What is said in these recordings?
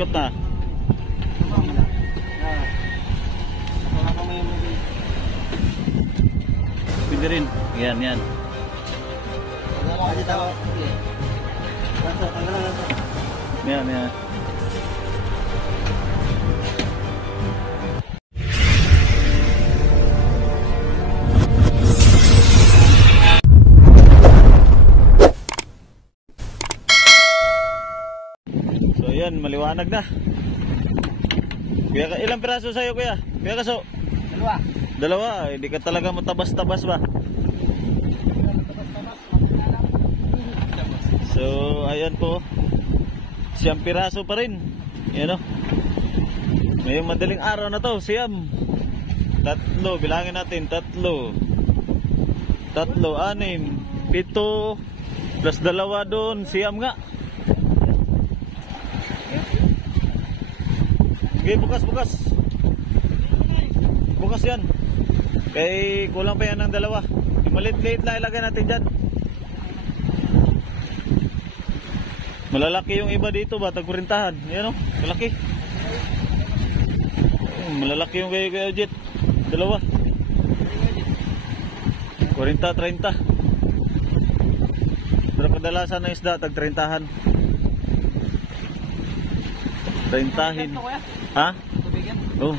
Ikot na. Pwede rin. Yan, yan. Yan, yan. So yan, maliwanag na. Kuya, ilang piraso sa'yo kuya? Kuya Kaso? Dalawa, hindi ka talaga matabas-tabas ba? So, ayan po. 9 piraso pa rin. Yan o. Ngayong madaling araw na to, 9. 3, bilangin natin, 3, 6, 7, plus 2 doon, 9 nga. Okay, bukas. Bukas yan. Kaya kulang pa yan ng 2. Malit-lit lang ilagay natin dyan. Malalaki yung iba dito ba, tagkurintahan. Yan o, malaki. Malalaki yung kaya jet. 2. 40-30. Pero kadalasan ng isda, tag-30han. 30hin. Ha? Oh.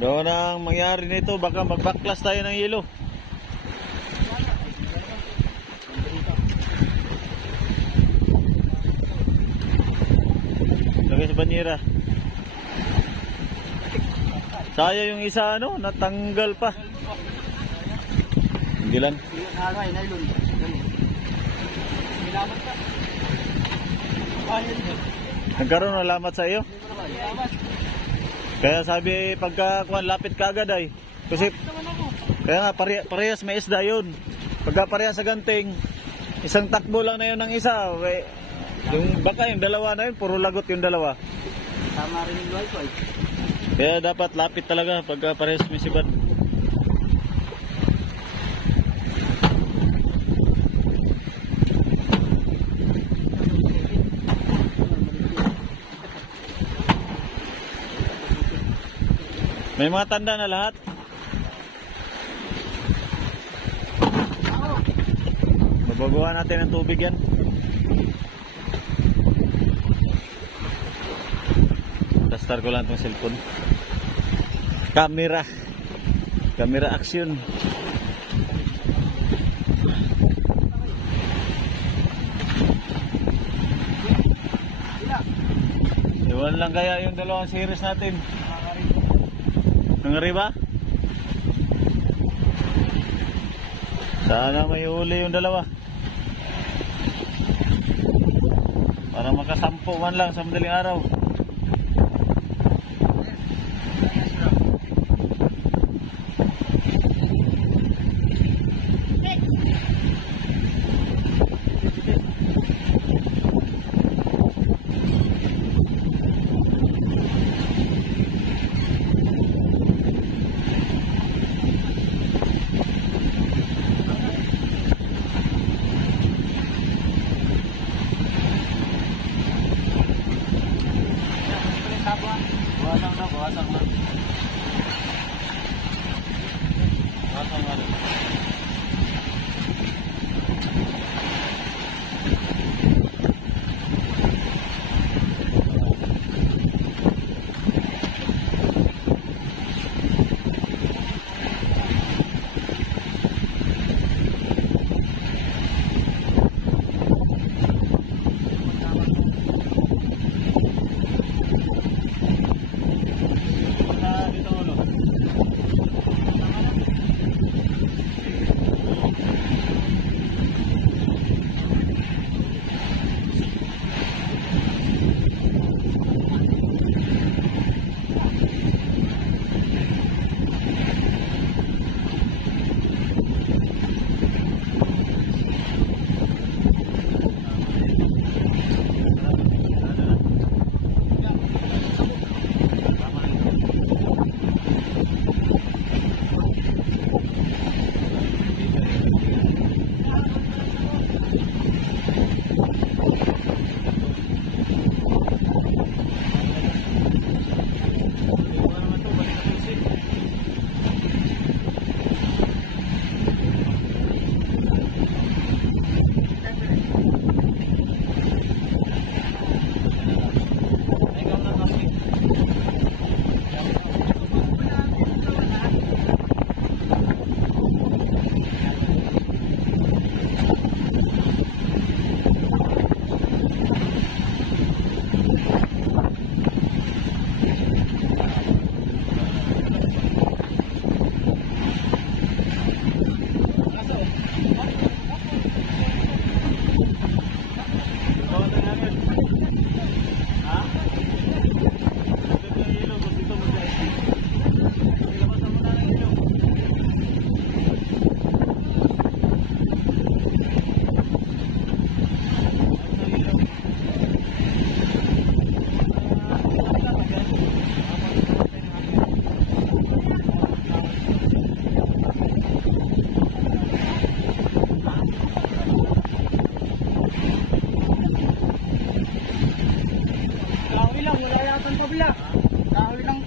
Doon ang mangyari nito, baka magbaklas tayo ng yelo. Lagay sa banyera. Saya yung isa ano, natanggal pa. Gilan. Nagkaroon ng lamat sa iyo? Kaya sabi pagka lapit ka agad ay. Kasi kaya nga parehas may isda yun. Pagka parehas sa ganting, isang takbo lang na yun ng isa. Yung baka yung 2 na yun, puro lagot yung 2. Tama rin yung luhay ko eh. Kaya dapat lapit talaga pagka parehas may sibat. May mga tanda na lahat. Babaguhan natin ng tubig yan. Testar ko lang itong cellphone. Camera action. Iwan lang kaya yung 2 series natin. Nangari ba? Sana may huli yung 2. Para makasampo man lang sa madaling araw.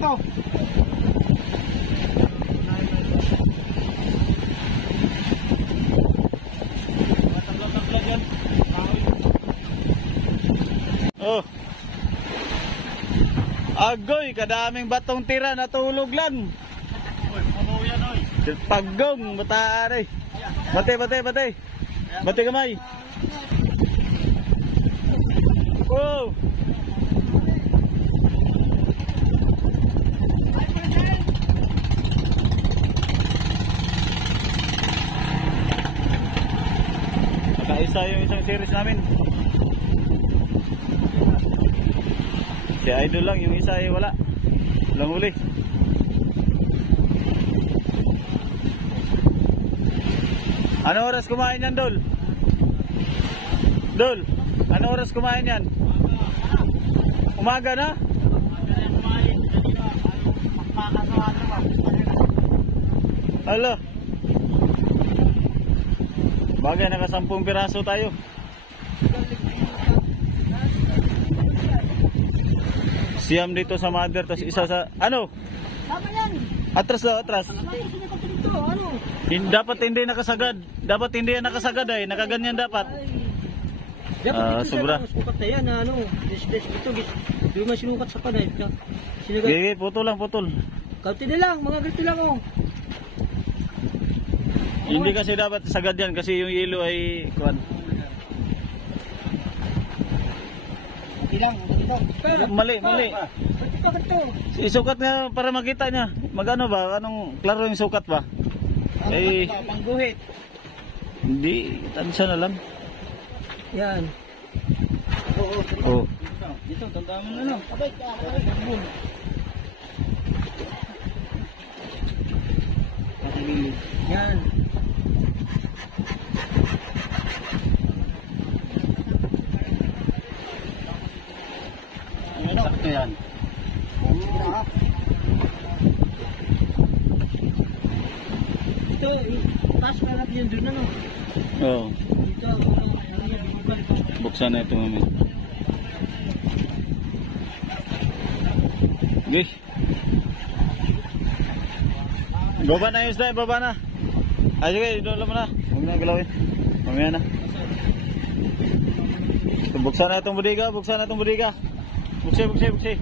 dito. Oh. Agoy, kadaming batong tira natulog lang. Pagong, bataan eh. Bate, bate, bate. Bate kamay. Oh. Nakaisa yung isang series namin. Si Idol lang, yung isa ay wala. Walang huli. Ano oras kumain yan, Dol? Dol, ano oras kumain yan? Umaga na? Hala. Bagay, naka 10 piraso tayo. Siyam dito sa mother, tapos isa sa... Ano? Tama yan. Atras daw, atras. Ano? Dapat hindi nakasagad. Dapat hindi yan nakasagad ay. Nakaganyan dapat. Sobra. Sukat na yan, ano. Ito, di mo sinukat sa panay. Gigi, putol lang, putol. Kaunti na lang, mga ganito lang, oh. Hindi kasi dapat sagad yan kasi yung yelo ay... Kuan. Ilang, ganito. Mali, mali. Bakit to? Isukat nga para makita niya. Magano ba? Anong klaro yung sukat ba? Eh, Pangguhit. hindi. Tansya na lang. Yan. Oh. Dito, tandaan mo na lang. Abay, yan. Sakto yan. Ito, taas pa natin yan doon, ano. Oo. Dito, Buksan na ito mami. Gih. Baba na yung isda, baba na. Ay, sige, doon mo na. Huwag na galawin. Mamaya na. Buksan na itong budiga, buksan na itong budiga. Buksi, buksi, buksi.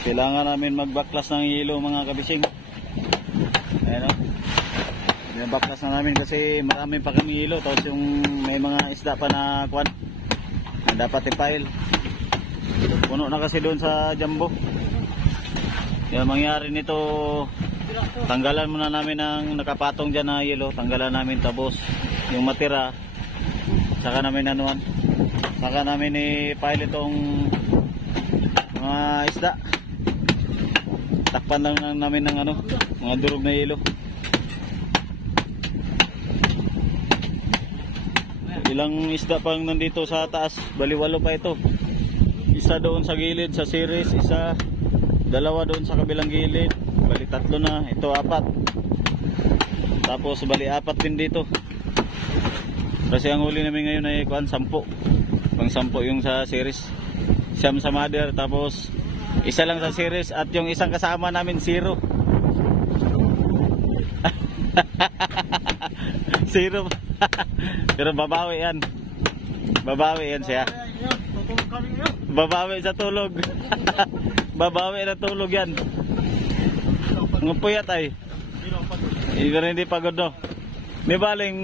Kailangan namin magbaklas ng yelo mga kabising. Ayan o. Baklas na namin kasi marami pa kami yelo. Tapos yung may mga isda pa na kwan na dapat i-pile. Puno na kasi doon sa jumbo. Yung mangyari nito, tanggalan muna namin ang nakapatong dyan na yelo. Tanggalan namin tapos yung matira saka namin anuan. Saka namin i-pile itong mga isda. Takpan lang namin ng ano, mga durog na yelo. Ilang isda pang nandito sa taas, baliwalo pa ito. Isa doon sa gilid sa series, isa, dalawa doon sa kabilang gilid, bali 3 na, ito 4. Tapos bali 4 din dito. Kasi ang huli namin ngayon ay 10. Pang 10 yung sa series. Siyam sa mother, tapos isa lang sa series at yung isang kasama namin 0. 0. Pero babawi yan. Babawi yan siya. Babawi sa tulog. Babawi na tulog yan. Ang puyat ay. Hindi pagod no. Di baling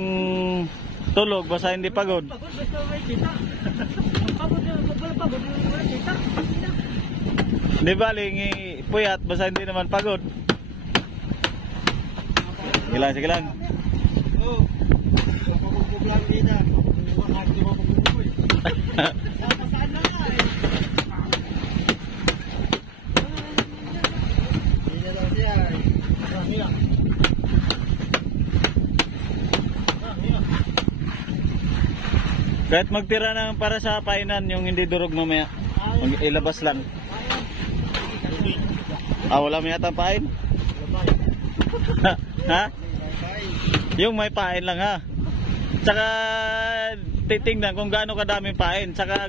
tulog basta hindi pagod. Di baling puyat basta hindi naman pagod. Sige lang. Kahit magtira ng para sa painan yung hindi durog mamaya, ilabas lang. Wala mo yata pain? Ha? Yung may pain lang ha. Tsaka titingnan kung gaano kadaming pain. Saka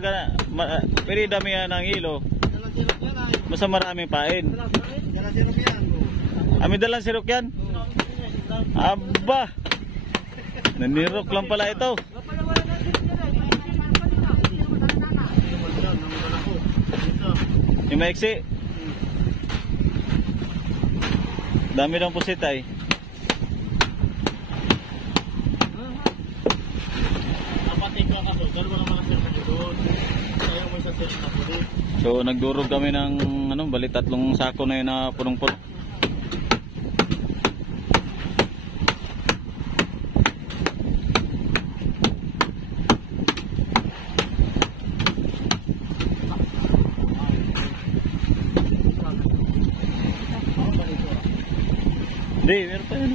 pwede damihan ng hilo. Dalang sirok yan ay. Basta maraming pain. Dalang sirok yan. May dalang sirok yan? Aba! Nanirok lang pala ito. Yung maiksi. Dami ng pusit ay. So nagdurog kami ng bali 3 sako na yun na punong-puno. Hindi, meron pa yun.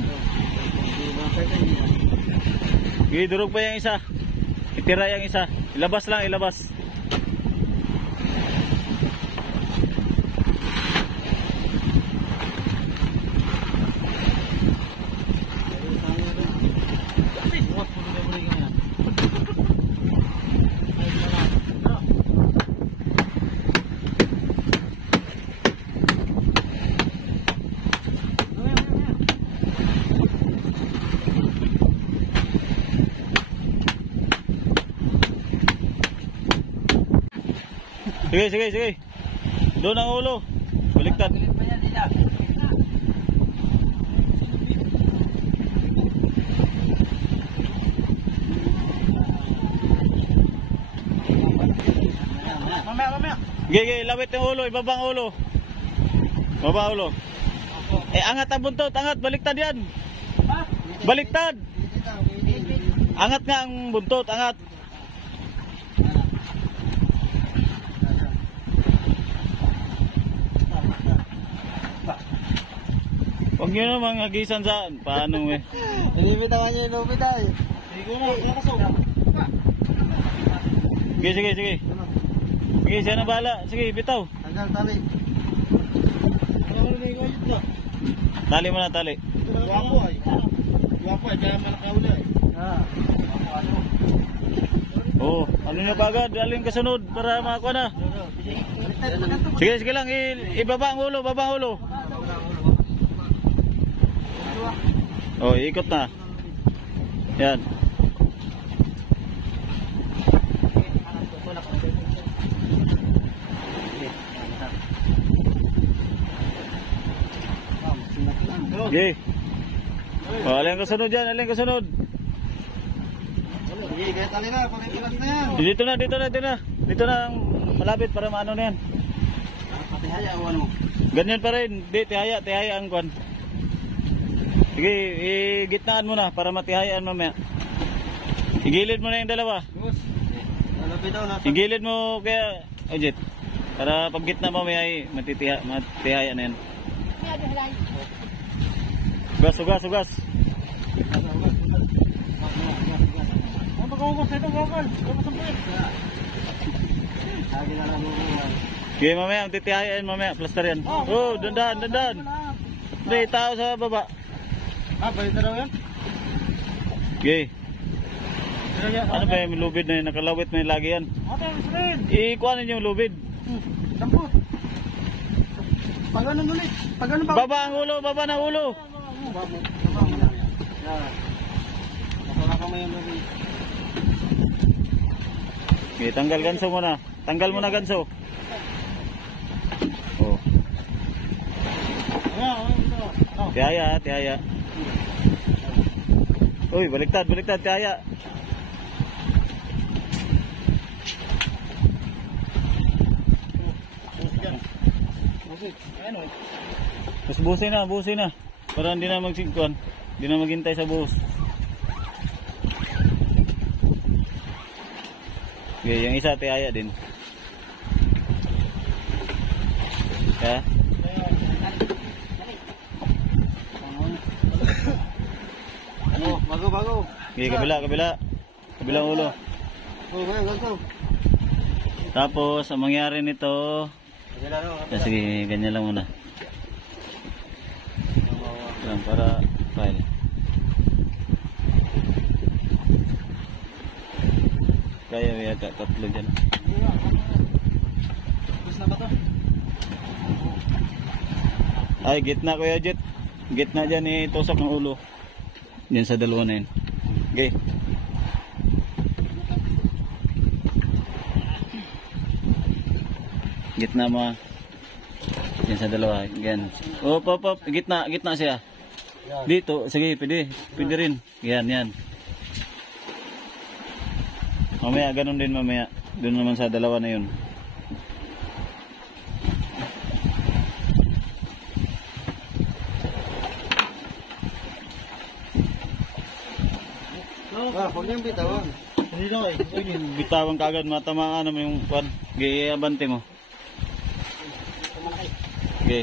Sige, durog pa yung isa. Itira yung isa. Ilabas lang, ilabas. Sige. Doon ang ulo. Baliktad. Mamaya. Sige, lawit yung ulo. Ibabang ulo. Baba ulo. Angat ang buntot. Angat. Baliktad yan. Baliktad. Angat nga ang buntot. Angat. Huwag nyo naman hagisan saan. Paano eh? Inimbitawan niya yung lupit ay. Sige na, lakasok. Sige. Sige, siya na bahala. Sige, bitaw. Tanggal tali. Tali mo na, tali. Guwapo ay. Kaya malakaw na ay. Oo, ano nyo kagad? Daling kasunod para makakuha na. Sige lang. Ibaba ang ulo, baba ang ulo. Oh, ikot na. Yan. Okay. Oh, alin kasunod yan, alin kasunod. Sige, kaya tali na, pakipilas na yan. Dito na. Dito na ang malapit para maano na yan. Patihaya o ano? Ganyan pa rin. Di, tihaya ang kwan. Sige, igitnaan mo na para matihayaan mamaya. Igilid mo na yung dalawa. Boss. Malapit daw nasa. Igilid mo kaya, Ojit. Para pag gitna mamaya ay matihayaan na yan. Sugas. Ano ba kung sa itong gawal? Ano sa puwet? Lagi na lang mo. Okay, mamaya, titihayaan mamaya. Plaster yan. Oh, dandan. Hindi, tao sa baba. Balik na daw yan? Okay. Ano ba yung lubid na yun? Nakalawit na yung lagi yan. Ikuhanin yung lubid. Samput. Pag ano ulit? Baba ang ulo, baba na ulo. Okay, tanggal ganso muna. Tanggal mo na ganso. Oh. Tihaya. Uy, baliktad, tihaya. Mas busin na. Para hindi na magsingkuan. Hindi na maghintay sa buhos. Okay, yung isa tihaya din. Ya. Bago. Okay, kabilang ulo. Tapos, ang mangyari nito, sige, ganyan lang muna. Yan, para file. Kaya may yata tatlo dyan. Bus na ba to? Ay, gitna Kuya Jet. Gitna dyan tusok ng ulo. Yan sa dalawa na yun. Okay. Gitna mo. Yan sa dalawa. Yan. Op. Gitna siya. Dito. Sige, pwede. Pwede rin. Yan. Mamaya, ganun din mamaya. Doon naman sa dalawa na yun. Huwag niyang bitawan. Hindi na eh. Bitawan kagad, matamaan naman yung kwan. Gaya abante mo. Okay.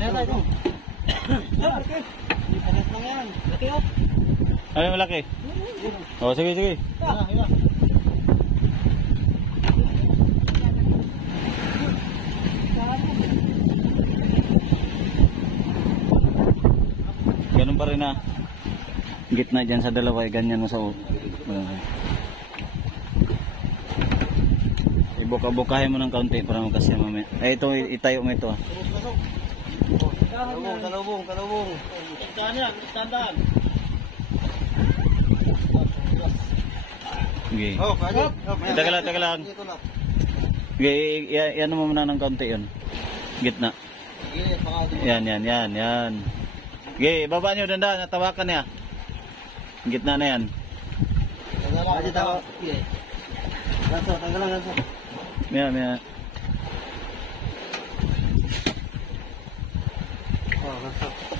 Yan tayo. Ipalit lang yan. Laki oh. Ano yung malaki? Oh, sige. Ganun pa rin na. Gitna dyan sa dalawa, ganyan mo sa ibuka-bukahin mo ng kaunti para magkasya mamaya. Ay, ito, itayo mo ito. Kalubong. Tandaan yan, tandaan. Okay. Oh, pwede. Taga lang. Okay, yan mo muna ng kaunti yun. Gitna. Yan. Okay, baba nyo dandan, natawakan niya. Gitna na yan. Tanggalan. Maya.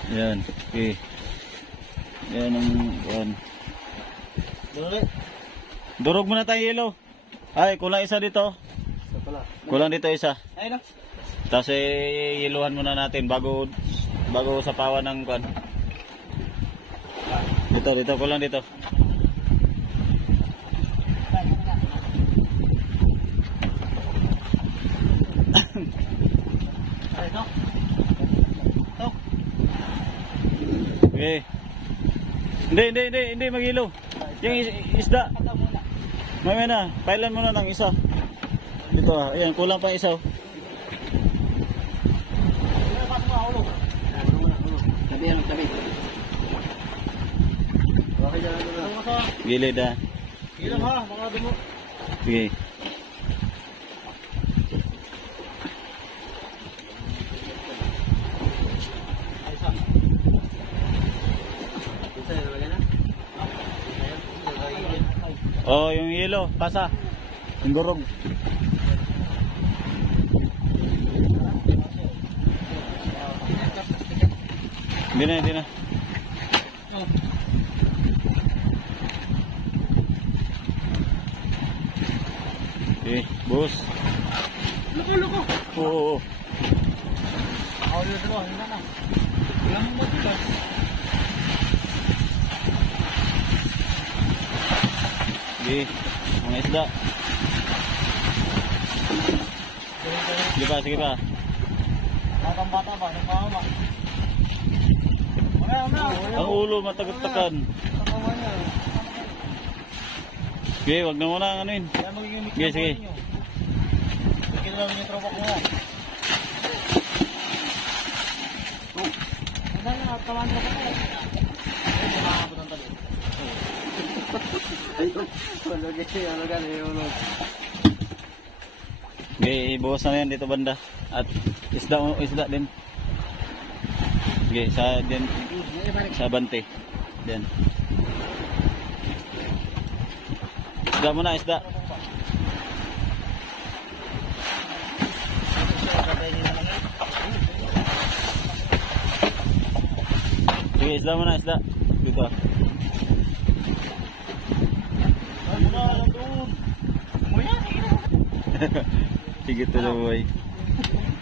Yan. Okay. Yan ang yan. Durog muna tayo yelo. Ay, kulang isa dito. Kulang dito isa. Ayun. Tapos yeluhan muna natin bago sapawan ng kwan. Dito, kulang dito. Okay. Hindi magilo. Yung isda. Mamaya na, pailan mo na ng isa. Dito ayan, kulang pa isa. Tabi. Gilid ah. Gilid ha, mga dumo. Sige. Oh, yung yelo, pasa. Yung durog. Hindi na. Okay, bus. Loko. Oo. Ako yun dito, hindi na. Ilang mo dito. Okay, mga isda. Sige pa. Batang-bata ba? Nagpahama. Ang ulo matagutakan. Okay, wag na muna ang ano yun. Sige. Sige lang yung tropa ko mo. Saan na? Tamaan ka pa ko. Ay, makakabot ang tali. Okay, ibuhos na yan dito banda. At isda din. Okay, sa bante. Diyan. Isda muna, isda. Sige, isda muna, isda. Dito. Sige to na boy.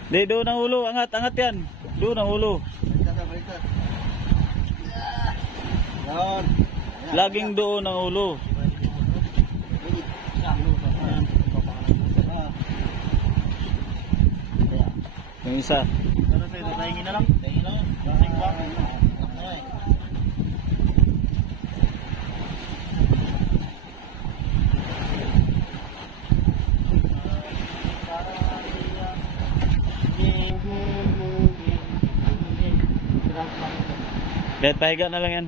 Di, doon ang ulo. Angat yan. Doon ang ulo. Laging doon ang ulo. Yung isa. Tahingin na lang. Tahingin ba? Kahit pahiga na lang yan.